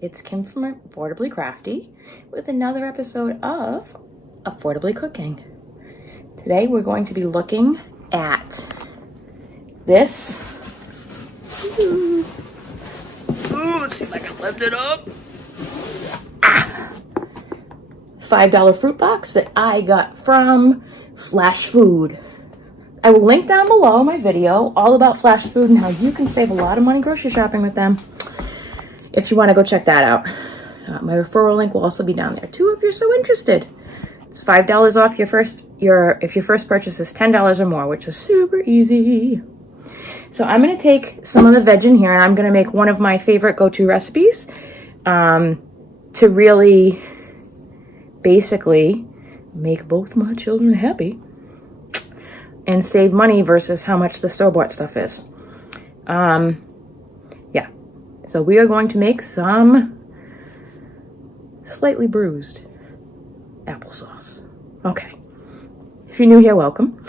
It's Kim from Affordably Crafty with another episode of Affordably Cooking. Today we're going to be looking at this. Ooh, let's see if I can lift it up. $5 fruit box that I got from Flash Food. I will link down below my video all about Flash Food and how you can save a lot of money grocery shopping with them. If you want to go check that out. My referral link will also be down there too if you're so interested. It's $5 off if your first purchase is $10 or more, which is super easy. So I'm going to take some of the veg in here and I'm going to make one of my favorite go-to recipes to really basically make both my children happy and save money versus how much the store-bought stuff is. Yeah, so we are going to make some slightly bruised applesauce. Okay, if you're new here, welcome.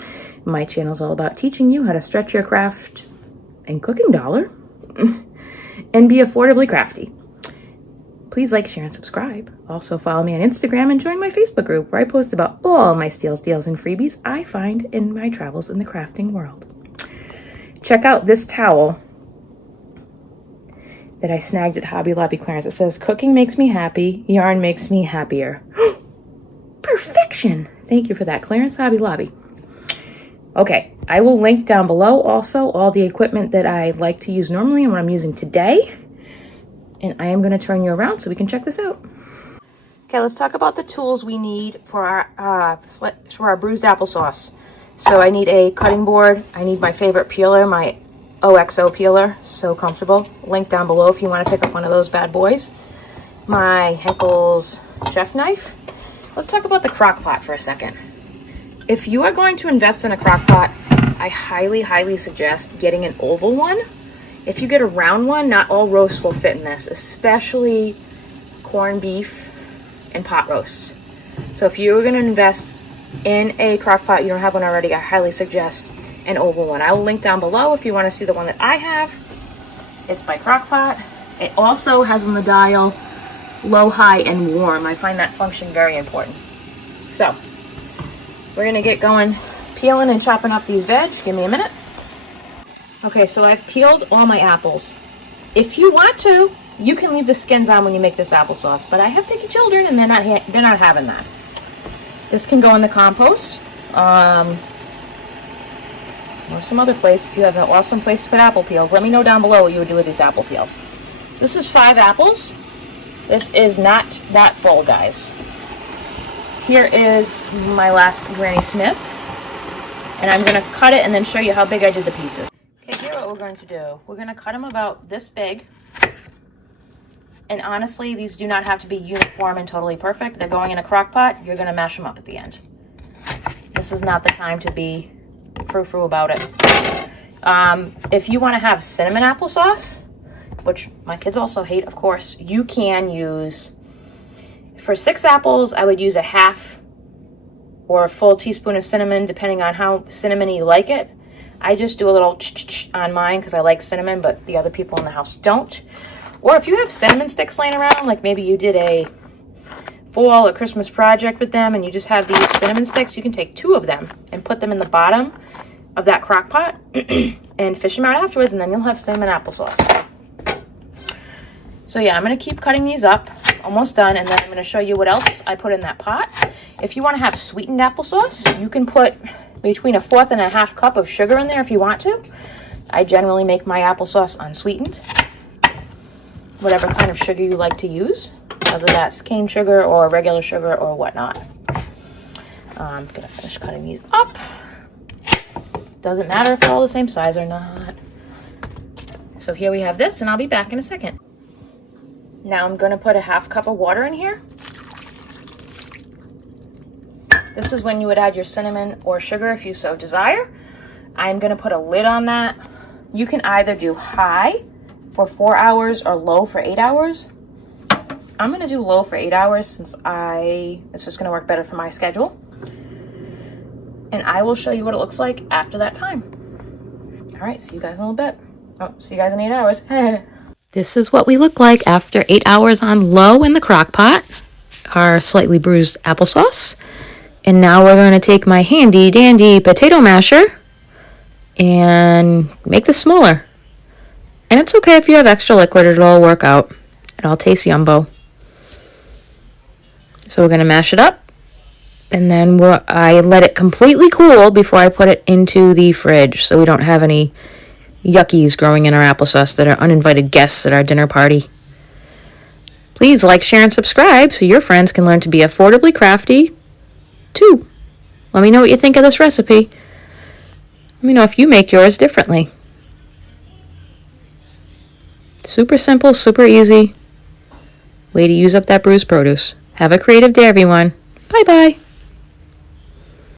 My channel is all about teaching you how to stretch your craft and cooking dollar and be affordably crafty. Please like, share, and subscribe. Also follow me on Instagram and join my Facebook group where I post about all my steals, deals, and freebies I find in my travels in the crafting world. Check out this towel that I snagged at Hobby Lobby clearance. It says, "Cooking makes me happy, yarn makes me happier." Perfection! Thank you for that, clearance, Hobby Lobby. Okay, I will link down below also all the equipment that I like to use normally and what I'm using today. And I am going to turn you around so we can check this out. Okay, let's talk about the tools we need for our bruised applesauce. So I need a cutting board. I need my favorite peeler, my OXO peeler. So comfortable. Link down below if you want to pick up one of those bad boys. My Henkel's chef knife. Let's talk about the crock pot for a second. If you are going to invest in a crock pot, I highly, highly suggest getting an oval one. If you get a round one, not all roasts will fit in this, especially corned beef and pot roasts. So if you're going to invest in a crock pot, you don't have one already, I highly suggest an oval one. I will link down below if you want to see the one that I have. It's my crock pot. It also has on the dial low, high, and warm. I find that function very important. So we're going to get going peeling and chopping up these veg. Give me a minute. Okay, so I've peeled all my apples. If you want to, you can leave the skins on when you make this applesauce, but I have picky children and they're not having that. This can go in the compost, or some other place. If you have an awesome place to put apple peels, let me know down below what you would do with these apple peels. So this is 5 apples. This is not that full, guys. Here is my last Granny Smith, and I'm going to cut it and then show you how big I did the pieces. Here's what we're going to do. We're going to cut them about this big. And honestly, these do not have to be uniform and totally perfect. They're going in a crock pot. You're going to mash them up at the end. This is not the time to be frou-frou about it. If you want to have cinnamon applesauce, which my kids also hate, of course, you can use, for 6 apples, I would use a half or a full teaspoon of cinnamon, depending on how cinnamony you like it. I just do a little on mine because I like cinnamon, but the other people in the house don't. Or if you have cinnamon sticks laying around, like maybe you did a fall or Christmas project with them and you just have these cinnamon sticks, you can take 2 of them and put them in the bottom of that crock pot and fish them out afterwards, and then you'll have cinnamon applesauce. So yeah, I'm going to keep cutting these up. Almost done, and then I'm going to show you what else I put in that pot. If you want to have sweetened applesauce, you can put between 1/4 and 1/2 cup of sugar in there if you want to. I generally make my applesauce unsweetened. Whatever kind of sugar you like to use, whether that's cane sugar or regular sugar or whatnot. I'm going to finish cutting these up. Doesn't matter if they're all the same size or not. So here we have this, and I'll be back in a second. Now I'm going to put a 1/2 cup of water in here. This is when you would add your cinnamon or sugar if you so desire. I'm going to put a lid on that. You can either do high for 4 hours or low for 8 hours. I'm going to do low for 8 hours since it's just going to work better for my schedule. And I will show you what it looks like after that time. All right, see you guys in a little bit. Oh, see you guys in 8 hours. This is what we look like after 8 hours on low in the crock pot. Our slightly bruised applesauce. And now we're going to take my handy dandy potato masher and make this smaller. And it's okay if you have extra liquid, it'll all work out. It all tastes yumbo. So we're going to mash it up. And then I let it completely cool before I put it into the fridge so we don't have any yuckies growing in our applesauce that are uninvited guests at our dinner party. Please like, share, and subscribe so your friends can learn to be affordably crafty too. Let me know what you think of this recipe. Let me know if you make yours differently. Super simple, super easy way to use up that bruised produce. Have a creative day, everyone. Bye-bye.